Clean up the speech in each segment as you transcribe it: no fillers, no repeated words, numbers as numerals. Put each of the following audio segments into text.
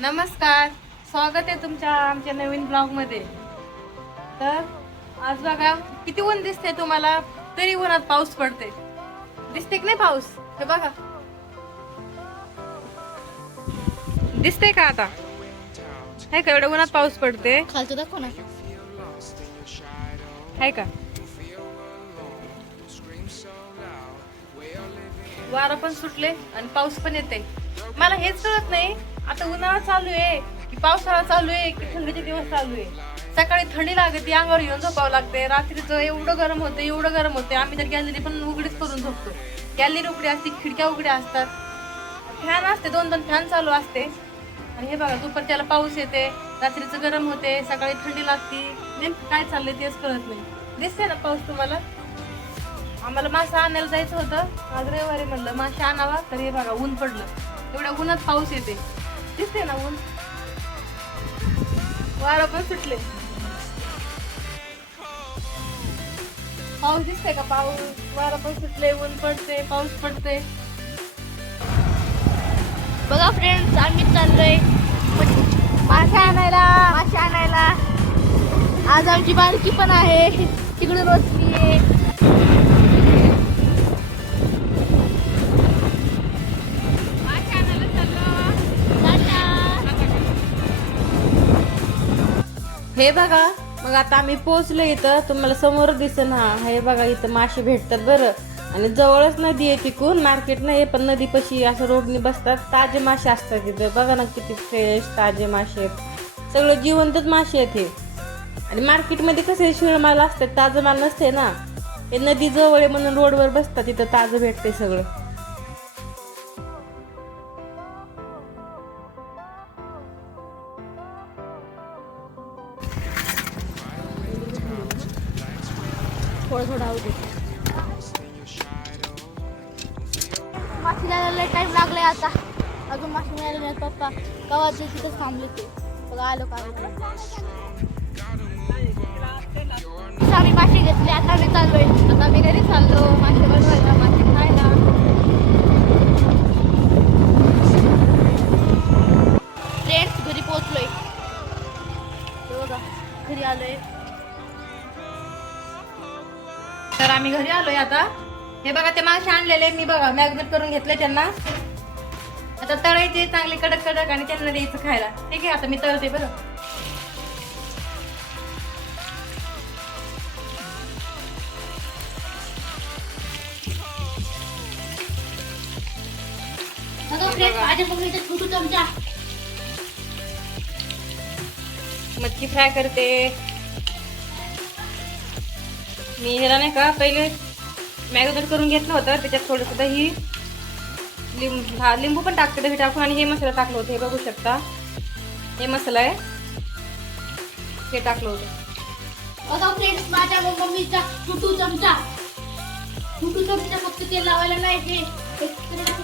नमस्कार, स्वागत आहे तुमच्या आमच्या नवीन ब्लॉग मध्ये। तर आज बघा किती ऊन दिसते तुम्हाला, तरी उन्हात पाऊस पडते। दिसते की नाही पाऊस? हे बघा, दिसते का आता? है का एवढ्या उन्हात पाऊस पडते? खालचं दाखव ना। है का? वारा पण सुटले आणि पाऊस पण येते। मला हेच कळत नाही, आता उन्हाळा चालू आहे की पावसाळा चालू आहे की थंडीचे दिवस चालू आहे। सकाळी थंडी लागते, अंगावर येऊन झोपावं लागते, रात्रीचं एवढं गरम होते आम्ही तर गॅलरी पण उघडीच करून झोपतो। गॅलरी उघडी असते, खिडक्या उघड्या असतात, फॅन असते, 2-2 फॅन चालू असते। आणि हे बघा दुपारच्याला पाऊस येते, रात्रीचं गरम होते, सकाळी थंडी लागते। नेमकं काय चाललंय तेच कळत नाही। दिसते ना पाऊस तुम्हाला? आम्हाला मासा आणायला जायचं होतं आज रविवारी, म्हणलं मासे आणावा, तर हे बघा ऊन पडलं, एवढ्या उन्हात पाऊस येते। दिसते ना ऊन, वारा पण सुटले, पाऊस दिसते का? पाऊस, वारा पण सुटले, ऊन पडते, पाऊस पडते। बघा फ्रेंड्स, आम्ही चाललोय मासे आणायला। आज आमची बारकी पण आहे, तिकडून बसली आहे। हे बघा, मग आता आम्ही पोहोचलो इथं, तुम्हाला समोर दिसेल हा। हे बघा इथं मासे भेटतात बरं, आणि जवळच नदी आहे, तिकून मार्केट नाही पण नदीपाशी असं रोडनी बसतात, ताजे मासे असतात तिथे। बघा ना किती फ्रेश ताजे मासे आहेत, सगळं जिवंतच मासे आहेत हे। आणि मार्केटमध्ये कसे शिळ माल असतात, ताजं माल नसते ना, हे नदी जवळ आहे म्हणून रोडवर बसतात, तिथं ताजं भेटते सगळं। थोडं आवडते मासे द्यायला टाइम लागलाय आता, अजून मासे मिळाले नाही। पप्पा गावाचे तिथेच थांबले ते, बघा आलो का? आम्ही मासे घेतले, आता आम्ही चाललोय, आता आम्ही घरी चाललो मासे बनवायला, मासे खायला। फ्रेंड्स घरी पोहोचलोय, बघा घरी आलोय। तर आम्ही घरी आलोय आता। हे बघा ते मासे आणलेले मी, बघा मॅग्नेट करून घेतले त्यांना, आता तळायचे चांगले कडक कडक आणि त्यांना द्यायचं खायला। ठीक आहे, आता मी तळते बरं। माझ्या मम्मीचा छोटू चमचा मच्छी फ्राय करते मी। ह्याला नाही का पहिले मॅग्नेट करून घेतलं होतं, त्याच्यात थोडंसं दही, लिंबू पण टाकते, दही टाकून, आणि हे मसाला टाकलं होतं, हे बघू शकता, हे मसाला आहे, हे टाकलं होतं। बघा फ्रेंड्स, माझ्या मम्मीचा छोटू चमचा फक्त तेल लावायला नाही, हे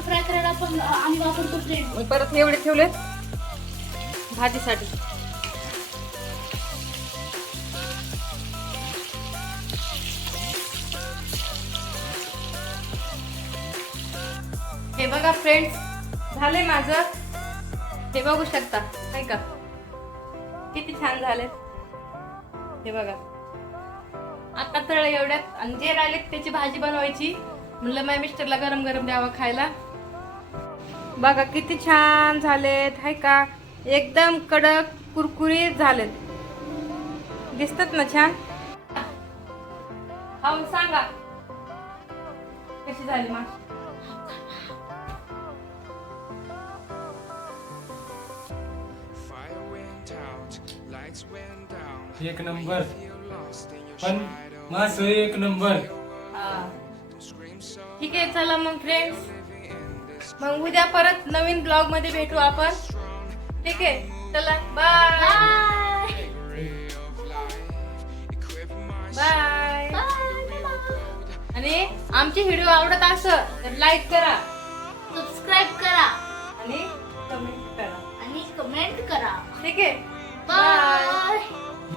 फ्राय करायला पण आम्ही वापरतो फ्रेंड्स। मी परत हे एवढे ठेवले भाजीसाठी। हे बघा फ्रेंड्स, झाले माझं, हे बघू शकता, नाही का किती छान झाले। हे बघा आता तळले एवढ्यात, आणि जे राहिले त्याची भाजी बनवायची, म्हणलं माझ्या मिस्टरला गरम गरम द्यावं खायला। बघा किती छान झालेत, हाय का? एकदम कडक कुरकुरीत झालेत, दिसतात ना छान? खाऊन सांगा कशी झाली माशी। एक नंबर, पण मास एक नंबर। ठीक आहे, चला मग फ्रेंड्स, मग उद्या परत नवीन ब्लॉग मध्ये भेटू आपण। ठीक आहे, चला बाय बाय। आणि आमचे व्हिडिओ आवडत असेल तर लाईक करा, सबस्क्राईब करा आणि कमेंट करा, आणि कमेंट करा। ठीक आहे, बाय।